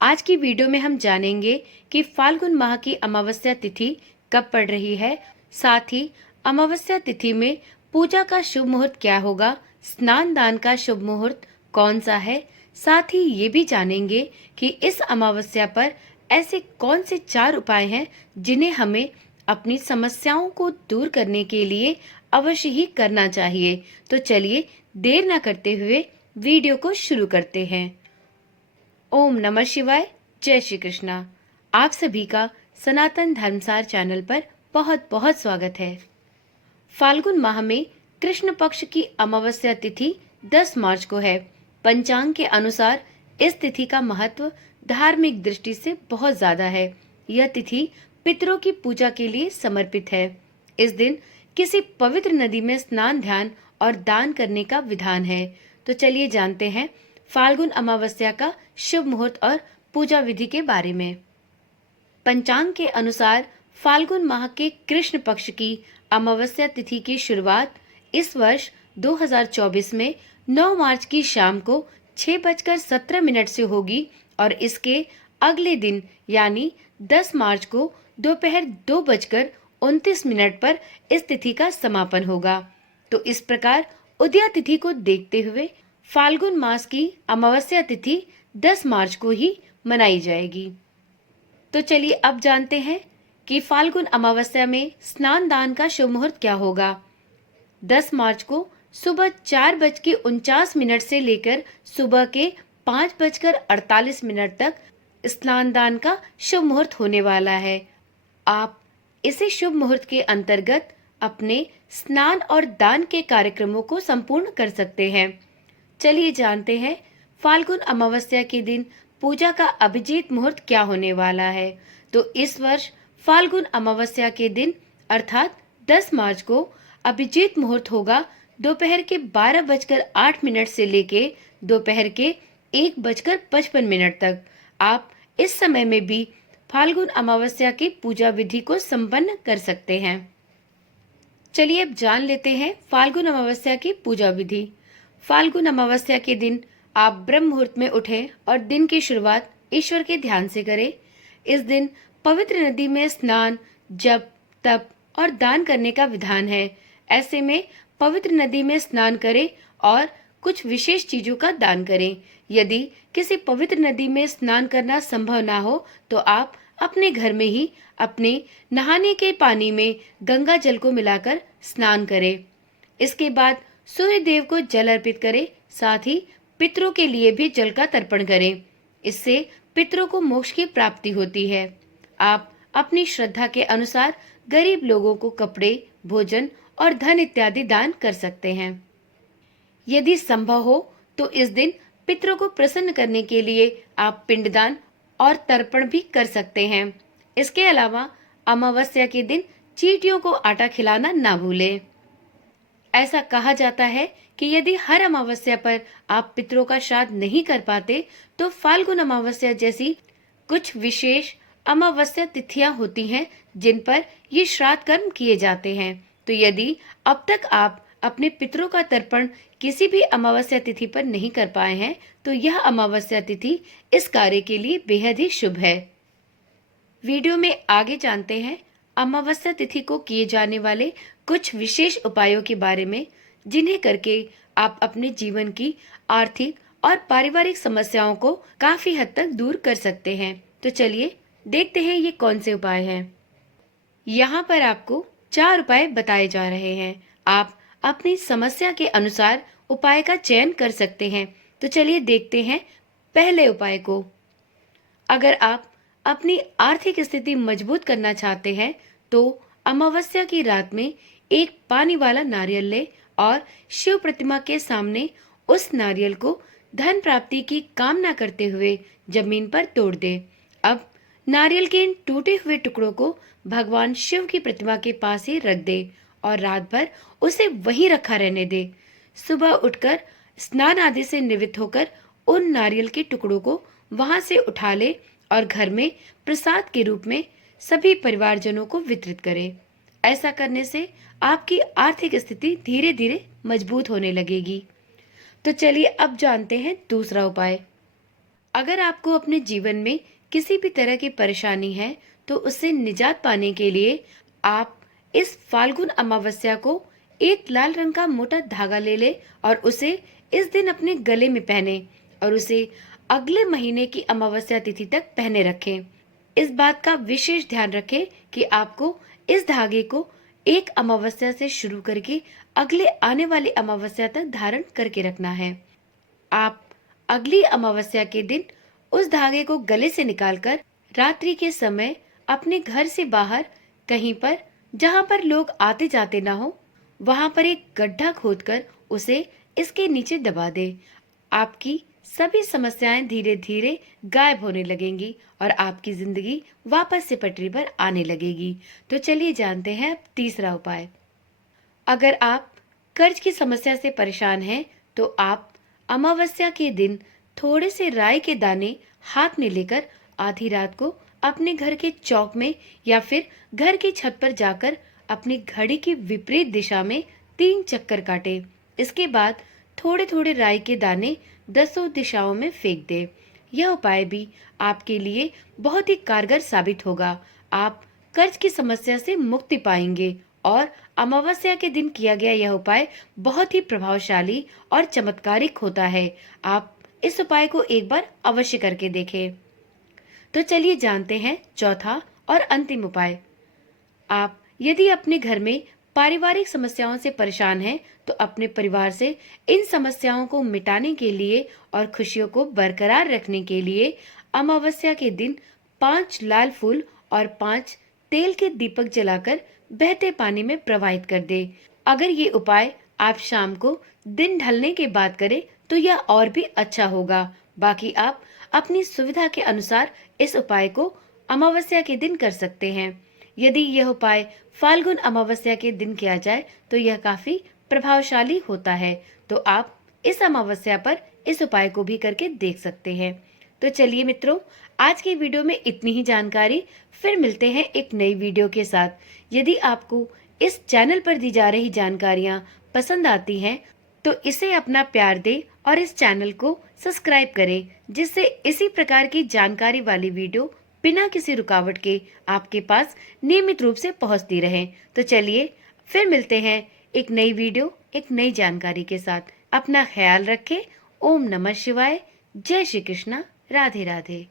आज की वीडियो में हम जानेंगे कि फाल्गुन माह की अमावस्या तिथि कब पड़ रही है। साथ ही अमावस्या तिथि में पूजा का शुभ मुहूर्त क्या होगा, स्नान दान का शुभ मुहूर्त कौन सा है। साथ ही ये भी जानेंगे कि इस अमावस्या पर ऐसे कौन से 4 उपाय हैं जिन्हें हमें अपनी समस्याओं को दूर करने के लिए अवश्य ही करना चाहिए। तो चलिए देर न करते हुए वीडियो को शुरू करते हैं। ओम नमः शिवाय। जय श्री कृष्णा। आप सभी का सनातन धर्मसार चैनल पर बहुत बहुत स्वागत है। फाल्गुन माह में कृष्ण पक्ष की अमावस्या तिथि 10 मार्च को है। पंचांग के अनुसार इस तिथि का महत्व धार्मिक दृष्टि से बहुत ज्यादा है। यह तिथि पितरों की पूजा के लिए समर्पित है। इस दिन किसी पवित्र नदी में स्नान, ध्यान और दान करने का विधान है। तो चलिए जानते हैं फाल्गुन अमावस्या का शुभ मुहूर्त और पूजा विधि के बारे में। पंचांग के अनुसार फाल्गुन माह के कृष्ण पक्ष की अमावस्या तिथि की शुरुआत इस वर्ष 2024 में 9 मार्च की शाम को 6:17 से होगी और इसके अगले दिन यानी 10 मार्च को दोपहर 2:29 पर इस तिथि का समापन होगा। तो इस प्रकार उदया तिथि को देखते हुए फाल्गुन मास की अमावस्या तिथि 10 मार्च को ही मनाई जाएगी। तो चलिए अब जानते हैं कि फाल्गुन अमावस्या में स्नान दान का शुभ मुहूर्त क्या होगा। 10 मार्च को सुबह 4:49 से लेकर सुबह के 5:48 तक स्नान दान का शुभ मुहूर्त होने वाला है। आप इसे शुभ मुहूर्त के अंतर्गत अपने स्नान और दान के कार्यक्रमों को संपूर्ण कर सकते हैं। चलिए जानते हैं फाल्गुन अमावस्या के दिन पूजा का अभिजीत मुहूर्त क्या होने वाला है। तो इस वर्ष फाल्गुन अमावस्या के दिन अर्थात 10 मार्च को अभिजीत मुहूर्त होगा दोपहर के 12:08 से लेके दोपहर के 1:55 तक। आप इस समय में भी फाल्गुन अमावस्या की पूजा विधि को संपन्न कर सकते हैं। चलिए अब जान लेते हैं फाल्गुन अमावस्या की पूजा विधि। फाल्गुन अमावस्या के दिन आप ब्रह्म मुहूर्त में उठें और दिन की शुरुआत ईश्वर के ध्यान से करें। इस दिन पवित्र नदी में स्नान, जप, तप और दान करने का विधान है। ऐसे में पवित्र नदी में स्नान करें और कुछ विशेष चीजों का दान करें। यदि किसी पवित्र नदी में स्नान करना संभव ना हो तो आप अपने घर में ही अपने नहाने के पानी में गंगा जल को मिलाकर स्नान करें। इसके बाद सूर्य देव को जल अर्पित करें। साथ ही पितरों के लिए भी जल का तर्पण करें। इससे पितरों को मोक्ष की प्राप्ति होती है। आप अपनी श्रद्धा के अनुसार गरीब लोगों को कपड़े, भोजन और धन इत्यादि दान कर सकते हैं। यदि संभव हो तो इस दिन पितरों को प्रसन्न करने के लिए आप पिंडदान और तर्पण भी कर सकते हैं। इसके अलावा अमावस्या के दिन चींटियों को आटा खिलाना ना भूलें। ऐसा कहा जाता है कि यदि हर अमावस्या पर आप पितरों का श्राद्ध नहीं कर पाते तो फाल्गुन अमावस्या जैसी कुछ विशेष अमावस्या तिथियां होती हैं जिन पर ये श्राद्ध कर्म किए जाते हैं। तो यदि अब तक आप अपने पितरों का तर्पण किसी भी अमावस्या तिथि पर नहीं कर पाए हैं तो यह अमावस्या तिथि इस कार्य के लिए बेहद ही शुभ है। वीडियो में आगे जानते हैं अमावस्या तिथि को किए जाने वाले कुछ विशेष उपायों के बारे में जिन्हें करके आप अपने जीवन की आर्थिक और पारिवारिक समस्याओं को काफी हद तक दूर कर सकते हैं। तो चलिए देखते हैं ये कौन से उपाय हैं। यहाँ पर आपको 4 उपाय बताए जा रहे हैं। आप अपनी समस्या के अनुसार उपाय का चयन कर सकते हैं। तो चलिए देखते हैं पहले उपाय को। अगर आप अपनी आर्थिक स्थिति मजबूत करना चाहते हैं तो अमावस्या की रात में एक पानी वाला नारियल ले और शिव प्रतिमा के सामने उस नारियल को धन प्राप्ति की कामना करते हुए जमीन पर तोड़ दे। अब नारियल के इन टूटे हुए टुकड़ों को भगवान शिव की प्रतिमा के पास ही रख दे और रात भर उसे वहीं रखा रहने दे। सुबह उठकर स्नान आदि से निवृत्त होकर उन नारियल के टुकड़ों को वहां से उठा ले और घर में प्रसाद के रूप में सभी परिवारजनों को वितरित करें। ऐसा करने से आपकी आर्थिक स्थिति धीरे धीरे मजबूत होने लगेगी। तो चलिए अब जानते हैं दूसरा उपाय। अगर आपको अपने जीवन में किसी भी तरह की परेशानी है तो उससे निजात पाने के लिए आप इस फाल्गुन अमावस्या को एक लाल रंग का मोटा धागा ले ले और उसे इस दिन अपने गले में पहने और उसे अगले महीने की अमावस्या तिथि तक पहने रखें। इस बात का विशेष ध्यान रखें कि आपको इस धागे को एक अमावस्या से शुरू करके अगले आने वाली अमावस्या तक धारण करके रखना है। आप अगली अमावस्या के दिन उस धागे को गले से निकालकर रात्रि के समय अपने घर से बाहर कहीं पर जहां पर लोग आते जाते ना हो वहां पर एक गड्ढा खोदकर उसे इसके नीचे दबा दे। आपकी सभी समस्याएं धीरे धीरे गायब होने लगेंगी और आपकी जिंदगी वापस से पटरी पर आने लगेगी। तो चलिए जानते हैं अब तीसरा उपाय। अगर आप कर्ज की समस्या से परेशान हैं तो आप अमावस्या के दिन थोड़े से राई के दाने हाथ में लेकर आधी रात को अपने घर के चौक में या फिर घर की छत पर जाकर अपनी घड़ी की विपरीत दिशा में 3 चक्कर काटे। इसके बाद थोड़े थोड़े राई के दाने 10 दिशाओं में फेंक दे। यह उपाय भी आपके लिए बहुत ही कारगर साबित होगा। आप कर्ज की समस्या से मुक्ति पाएंगे और अमावस्या के दिन किया गया यह उपाय बहुत ही प्रभावशाली और चमत्कारिक होता है। आप इस उपाय को एक बार अवश्य करके देखें। तो चलिए जानते हैं चौथा और अंतिम उपाय। आप यदि अपने घर में पारिवारिक समस्याओं से परेशान हैं तो अपने परिवार से इन समस्याओं को मिटाने के लिए और खुशियों को बरकरार रखने के लिए अमावस्या के दिन 5 लाल फूल और 5 तेल के दीपक जलाकर बहते पानी में प्रवाहित कर दे। अगर ये उपाय आप शाम को दिन ढलने के बाद करें तो यह और भी अच्छा होगा। बाकी आप अपनी सुविधा के अनुसार इस उपाय को अमावस्या के दिन कर सकते हैं। यदि यह उपाय फाल्गुन अमावस्या के दिन किया जाए तो यह काफी प्रभावशाली होता है। तो आप इस अमावस्या पर इस उपाय को भी करके देख सकते हैं। तो चलिए मित्रों, आज की वीडियो में इतनी ही जानकारी। फिर मिलते हैं एक नई वीडियो के साथ। यदि आपको इस चैनल पर दी जा रही जानकारियां पसंद आती हैं तो इसे अपना प्यार दें और इस चैनल को सब्सक्राइब करें, जिससे इसी प्रकार की जानकारी वाली वीडियो बिना किसी रुकावट के आपके पास नियमित रूप से पहुंचती रहे। तो चलिए फिर मिलते हैं एक नई वीडियो एक नई जानकारी के साथ। अपना ख्याल रखें। ओम नमः शिवाय। जय श्री कृष्णा। राधे राधे।